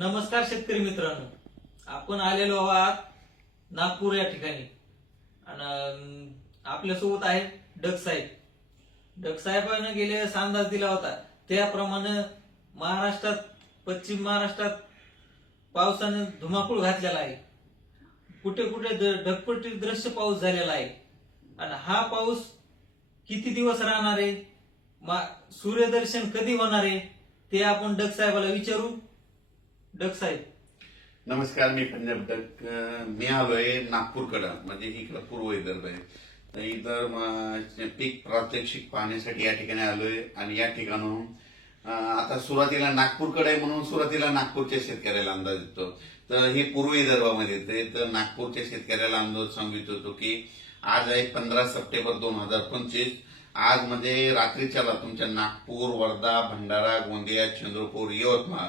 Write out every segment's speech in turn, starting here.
नमस्कार शेतकरी मित्रांनो आपण आलेलो आहोत नागपूर या ठिकाणी आणि आपल्यासोबत आहेत डग साहेब डग साहेबानं गेले अंदाज दिला होता त्याप्रमाणे महाराष्ट्रात पश्चिम महाराष्ट्रात पावसानं धुमाकूळ घातलेला आहे कुठे कुठे ढगपटी दृश्य पाऊस झालेला आहे आणि हा पाऊस किती दिवस राहणार आहे सूर्यदर्शन कधी होणार आहे ते आपण डग साहेबाला विचारू डक साहेब नमस्कार मी पंजाब डक मी आलोय नागपूरकडं म्हणजे इकडे पूर्व विदर्भ आहे इतर पीक प्रात्यक्षिक पाहण्यासाठी या ठिकाणी आलोय आणि या ठिकाणाहून आता सुरुवातीला नागपूरकडे म्हणून सुरुवातीला नागपूरच्या शेतकऱ्याला अंदाज येतो तर हे पूर्व विदर्भामध्ये येते तर नागपूरच्या शेतकऱ्याला अंदाज सांगू इच्छितो की आज आहे पंधरा सप्टेंबर दोन हजार पंचवीस आज म्हणजे रात्रीच्याला तुमच्या नागपूर वर्धा भंडारा गोंदिया चंद्रपूर यवतमाळ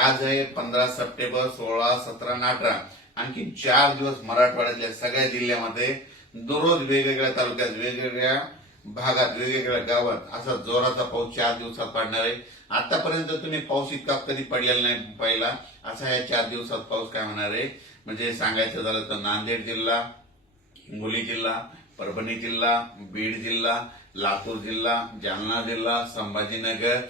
आज आहे पंधरा सप्टेंबर सोळा सतरा आणि अठरा आणखी चार दिवस मराठवाड्यातल्या सगळ्या जिल्ह्यामध्ये दररोज वेगवेगळ्या तालुक्यात वेगवेगळ्या भागात वेगवेगळ्या गावात असा जोराचा पाऊस चार दिवसात पडणार आहे आतापर्यंत तुम्ही पाऊस इतका कधी पडलेला नाही पहिला असा या चार दिवसात पाऊस काय होणार आहे म्हणजे सांगायचं झालं तर नांदेड जिल्हा हिंगोली जिल्हा परभणी जिल्हा बीड जिल्हा लातूर जिल्हा जालना जिल्हा संभाजीनगर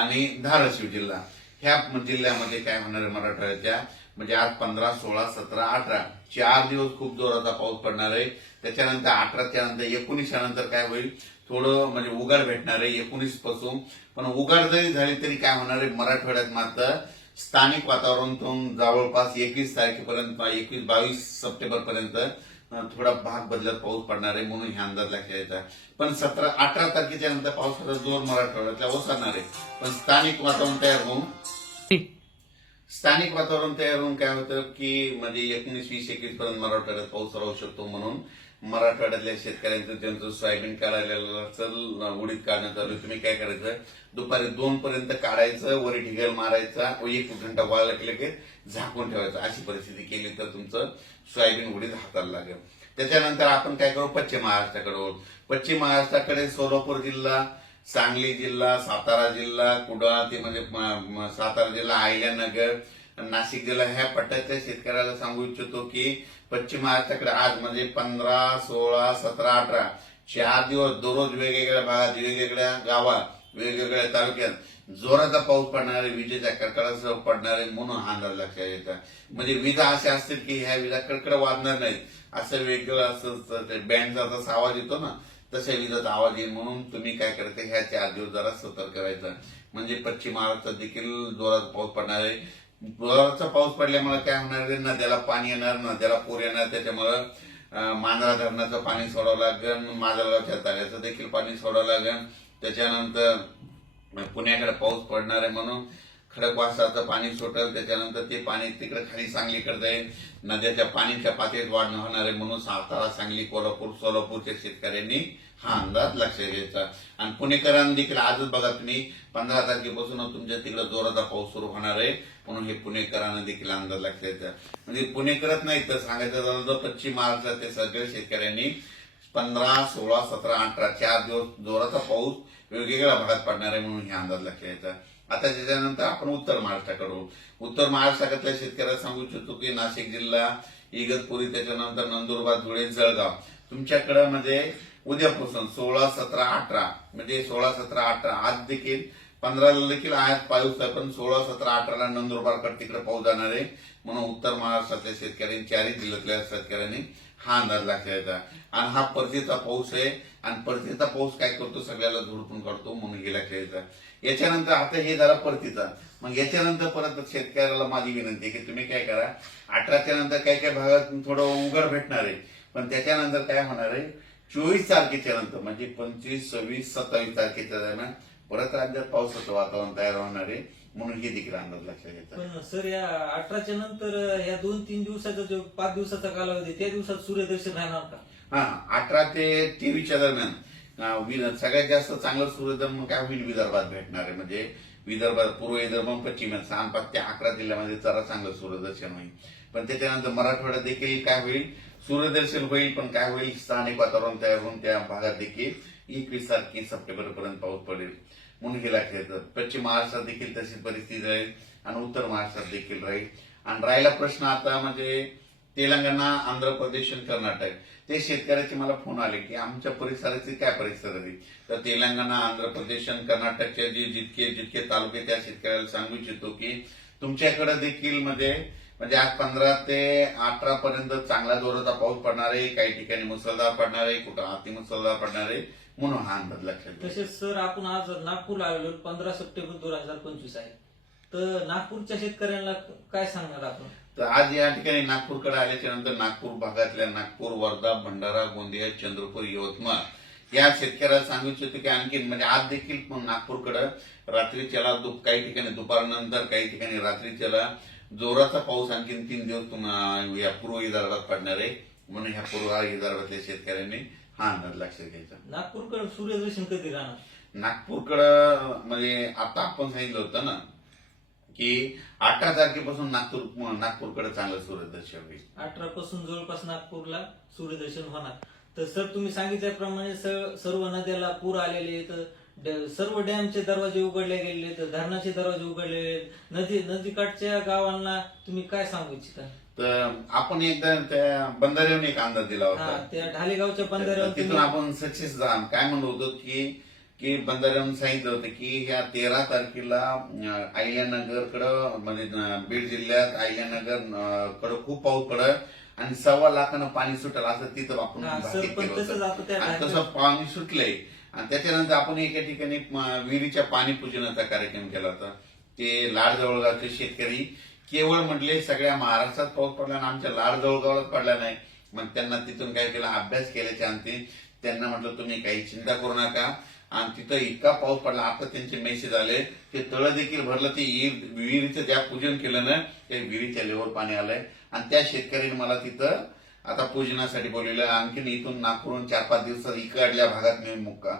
आणि धाराशिव जिल्हा ह्या जिल्ह्यामध्ये काय होणार आहे मराठवाड्याच्या म्हणजे आज पंधरा सोळा सतरा अठरा चार दिवस खूप जोराचा पाऊस पडणार आहे त्याच्यानंतर अठराच्या नंतर एकोणीसच्या नंतर काय होईल थोडं म्हणजे उगार भेटणार आहे एकोणीस पासून पण उगार जरी झाली तरी काय होणार आहे मराठवाड्यात मात्र स्थानिक वातावरणातून जवळपास एकवीस तारखेपर्यंत एकवीस बावीस सप्टेंबर पर्यंत थोडा भाग बदलत पाऊस पडणार आहे म्हणून ह्या अंदाज लक्षात पण सतरा अठरा तारखेच्या नंतर पावसाचा जोर मराठवाड्यातला ओसरणार आहे पण स्थानिक वातावरण तयार होऊन स्थानिक वातावरण तयार होऊन काय होतं की म्हणजे एकोणीस वीस एकवीस पर्यंत मराठवाड्यात पाऊस राहू शकतो म्हणून मराठवाड्यातल्या शेतकऱ्यांचं त्यांचं सोयाबीन काढायला उडीत काढण्यात आलं तुम्ही काय करायचं दुपारी दोन पर्यंत काढायचं वर ढिगल मारायचा एक घंटा वाळला केलं की झाकून ठेवायचं अशी परिस्थिती केली तर तुमचं सोयाबीन उडीत हाताला लागेल त्याच्यानंतर आपण काय करू पश्चिम महाराष्ट्राकडे पश्चिम महाराष्ट्राकडे सोलापूर जिल्हा सांगली जिल्हा सातारा जिल्हा कुडाळा ते म्हणजे सातारा जिल्हा आयल्यानगर नाशिक जिल्हा ह्या पट्ट्याच्या शेतकऱ्याला सांगू इच्छितो की पश्चिम महाराष्ट्राकडे आज म्हणजे पंधरा सोळा सतरा अठरा चार दिवस दररोज वेगवेगळ्या भागात वेगवेगळ्या गावात वेगवेगळ्या तालुक्यात जोराचा पाऊस पडणारे विजेच्या कडकडासह पडणारे म्हणून हा अंदाज लक्षात येतात म्हणजे विजा अशा असतील की ह्या विजा कडकड वाजणार नाहीत असं वेगळं असं बँडचा जसा आवाज येतो ना तसे विधात आवाज येईल म्हणून तुम्ही काय करते ह्या चार दिवस जरा सतर्क करायचं म्हणजे पश्चिम महाराष्ट्रात देखील जोरात पाऊस पडणार आहे जोराचा पाऊस पडल्यामुळे काय होणार नद्याला पाणी येणार नद्याला पूर येणार त्याच्यामुळे मांजरा धरणाचं पाणी सोडावं लागेल माजरगावच्या तळ्याचं देखील पाणी सोडावं लागेल त्याच्यानंतर पुण्याकडे पाऊस पडणार आहे म्हणून खडकवासाचं पाणी सुटेल त्याच्यानंतर ते पाणी तिकडे खाली सांगलीकडे जाईल नद्याच्या पाण्याच्या पातळीत वाढ होणार आहे म्हणून सातारा सांगली कोल्हापूर सोलापूरच्या शेतकऱ्यांनी हा अंदाज लक्ष घ्यायचा आणि पुणेकरांनी देखील आजच बघा तुम्ही पंधरा तारखेपासून तुमच्या तिकडे जोराचा पाऊस सुरू होणार आहे म्हणून हे पुणेकरांना देखील अंदाज लक्ष द्यायचा म्हणजे पुणेकरच नाही तर सांगायचं झालं तर पश्चिम महाराष्ट्रात सगळ्या शेतकऱ्यांनी पंधरा सोळा सतरा अठरा चार दिवस जोराचा पाऊस वेगवेगळ्या भागात पडणार आहे म्हणून हे अंदाज लक्ष घ्यायचा आता त्याच्यानंतर आपण उत्तर महाराष्ट्राकडून उत्तर महाराष्ट्राकडल्या शेतकऱ्याला सांगू इच्छितो की नाशिक जिल्हा इगतपुरी त्याच्यानंतर नंदुरबार धुळे जळगाव तुमच्याकडे म्हणजे उद्यापासून सोळा सतरा अठरा म्हणजे सोळा सतरा अठरा आज देखील पंधराला देखील आयात पाऊस आहे पण सोळा सतरा अठराला नंदुरबारकडे तिकडे पाऊस जाणार आहे म्हणून उत्तर महाराष्ट्रातल्या शेतकऱ्यांनी चारही जिल्ह्यातल्या शेतकऱ्यांनी हा अंदाज लागला आणि हा परतीचा पाऊस आहे आणि परतीचा पाऊस काय करतो सगळ्याला झुडपून करतो म्हणून गेला खेळायचा याच्यानंतर आता हे झालं परतीचा मग याच्यानंतर परत शेतकऱ्याला माझी विनंती की तुम्ही काय करा अठराच्या नंतर काय काय भागात थोडं उघड भेटणार आहे पण त्याच्यानंतर काय होणार आहे चोवीस तारखेच्या नंतर म्हणजे पंचवीस सव्वीस सत्तावीस तारखेच्या दरम्यान परत राज्यात पावसाचं वातावरण तयार होणार आहे म्हणून हे देखील अंदाज लक्षात येतात सर या अठराच्या नंतर या दोन तीन दिवसाचा जो पाच दिवसाचा कालावधी त्या दिवसात सूर्यदर्शन राहणार का हा अठरा ते तेवीसच्या दरम्यान सगळ्यात जास्त चांगलं सूर्यदर्शन काय होईल विदर्भात भेटणार आहे म्हणजे विदर्भात पूर्व विदर्भ पश्चिम पाच ते अकरा जिल्ह्यामध्ये जरा चांगलं सूर्यदर्शन होईल पण त्याच्यानंतर मराठवाड्यात देखील काय होईल सूर्यदर्शन होईल पण काय होईल स्थानिक वातावरण तयार होऊन त्या भागात देखील एकवीस तारखे सप्टेंबर पर्यंत पाऊस पडेल म्हणून गेला खेळतात पश्चिम महाराष्ट्रात देखील तशी परिस्थिती राहील आणि उत्तर महाराष्ट्रात देखील राहील आणि राहिला प्रश्न आता म्हणजे तेलंगणा आंध्र प्रदेश आणि कर्नाटक ते शेतकऱ्याचे मला फोन आले की आमच्या परिसराची काय परिसर आहे तर तेलंगणा आंध्र प्रदेश आणि कर्नाटकचे जे जितके जितके तालुके त्या शेतकऱ्याला सांगू इच्छितो की तुमच्याकडे देखील म्हणजे म्हणजे आज पंधरा ते अठरा पर्यंत चांगला जोराचा पाऊस पडणार आहे काही ठिकाणी मुसळधार पडणार आहे कुठं अतिमुसळधार पडणार आहे म्हणून हा अंदाज लक्षात तसेच सर आपण आज नागपूरला आलेलो पंधरा सप्टेंबर दोन हजार पंचवीस आहे तर नागपूरच्या शेतकऱ्यांना काय सांगणार आपण तर आज या ठिकाणी नागपूरकडे आल्याच्या नंतर नागपूर भागातल्या नागपूर वर्धा भंडारा गोंदिया चंद्रपूर यवतमाळ या शेतकऱ्याला सांगू इच्छितो की आणखी म्हणजे आज देखील नागपूरकडे रात्रीच्याला काही ठिकाणी दुपारनंतर काही ठिकाणी रात्रीच्याला जोराचा पाऊस आणखी तीन दिवस या पूर्व विदर्भात पडणार आहे म्हणून ह्या पूर्व विदर्भातल्या शेतकऱ्यांनी हा अंदाज लक्षात घ्यायचा नागपूरकडे सूर्यदर्शन कधी राहणार नागपूरकडे म्हणजे आता आपण सांगितलं होतं ना की अठरा तारखेपासून नागपूर नागपूरकडे चांगलं सूर्यदर्शन होईल अठरा पासून जवळपास नागपूरला सूर्यदर्शन होणार तर सर तुम्ही सांगितल्याप्रमाणे सर्व नद्याला पूर आलेले आहेत सर्व डॅमचे दरवाजे उघडले गेलेले तर धरणाचे दरवाजे उघडले नदी नदीकाठच्या गावांना तुम्ही काय सांगू इच्छिता तर आपण एकदा त्या बंधाऱ्यावर एक अंदाज दिला होता त्या ढालेगावच्या बंधाऱ्यावर तिथून आपण सक्सेस झाला काय म्हणलो होतो की की बंधाऱ्यानं सांगितलं होतं की या तेरा तारखेला कड म्हणजे बीड जिल्ह्यात आहिल्यानगर कड खूप पाऊस पडत आणि सव्वा लाखानं पाणी सुटलं असं तिथं आपण तसं पाणी सुटलंय आणि त्याच्यानंतर आपण एका ठिकाणी विहिरीच्या पाणी पूजनाचा कार्यक्रम केला होता ते लाड जवळगावचे शेतकरी केवळ म्हटले सगळ्या महाराष्ट्रात पाऊस पडला आणि आमच्या लाड जवळगावलाच पडला नाही मग त्यांना तिथून काय केला अभ्यास केल्याच्या अंतिम त्यांना म्हटलं तुम्ही काही चिंता करू नका आणि तिथं इतका पाऊस पडला आता त्यांचे मेसेज आले ते तळ देखील भरलं ते विहिरीचं त्या पूजन केलं ना ते विहिरीच्या लेवर पाणी आलंय आणि त्या शेतकऱ्यांनी मला तिथं आता पूजनासाठी बोलवलं आणखीन इथून नागपूरून चार पाच दिवसात इकडल्या भागात नेऊन मुक्का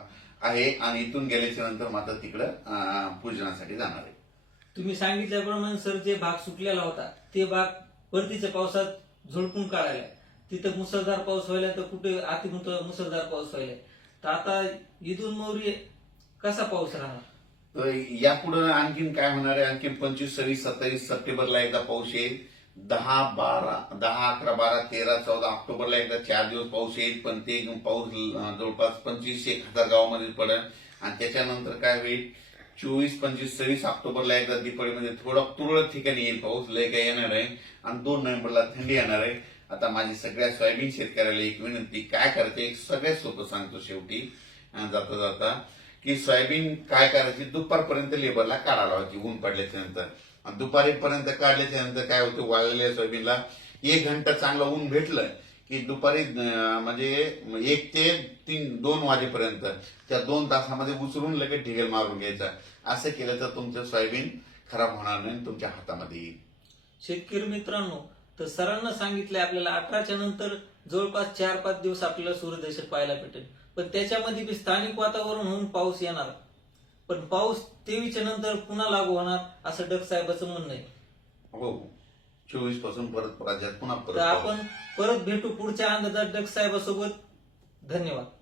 आहे आणि इथून गेल्याच्या नंतर मात्र तिकडं पूजनासाठी जाणार आहे तुम्ही सांगितल्याप्रमाणे सर जे भाग सुकलेला होता ते भाग परतीच्या पावसात झोडपून काढायला तिथं मुसळधार पाऊस व्हायला तर कुठे मुसळधार पाऊस व्हायला तर आता इथून मौरी कसा पाऊस राहणार तर यापुढे आणखीन काय होणार आहे आणखीन पंचवीस सव्वीस सत्तावीस सप्टेंबरला एकदा पाऊस येईल दहा बारा दहा अकरा बारा तेरा चौदा ऑक्टोबरला एकदा चार दिवस पाऊस येईल पण ते पाऊस जवळपास पंचवीस एक हजार गावामध्ये पडेल आणि त्याच्यानंतर काय होईल चोवीस पंचवीस सव्वीस ऑक्टोबरला एकदा म्हणजे थोडा तुरळक ठिकाणी येईल पाऊस लय काय येणार आहे आणि दोन नोव्हेंबरला थंडी येणार आहे आता माझी सगळ्या सोयाबीन शेतकऱ्याला एक विनंती काय करते सगळे सगळ्यात सोपं सांगतो शेवटी जाता जाता की सोयाबीन काय करायची दुपारपर्यंत लेबरला काढायला लावायची ऊन पडल्याच्या नंतर दुपारीपर्यंत काढल्याच्या नंतर काय होतं वाळलेल्या सोयाबीनला एक घंटा चांगलं ऊन भेटलं की दुपारी म्हणजे एक ते तीन दोन वाजेपर्यंत त्या दोन तासामध्ये उचलून लगेच ढिगेल मारून घ्यायचा असं केलं तर तुमचं सोयाबीन खराब होणार नाही तुमच्या हातामध्ये येईल शेतकरी मित्रांनो तर सरांना सांगितलंय आपल्याला अकराच्या नंतर जवळपास चार पाच दिवस आपल्याला सूर्यदर्शन पाहायला भेटेल पण त्याच्यामध्ये बी स्थानिक वातावरण होऊन पाऊस येणार पण पाऊस तेवीसच्या नंतर पुन्हा लागू होणार असं डग साहेबाचं म्हणणं आहे हो चोवीस पासून परत राज्यात पुन्हा परत आपण परत भेटू पुढच्या अंदाजात डग साहेबासोबत धन्यवाद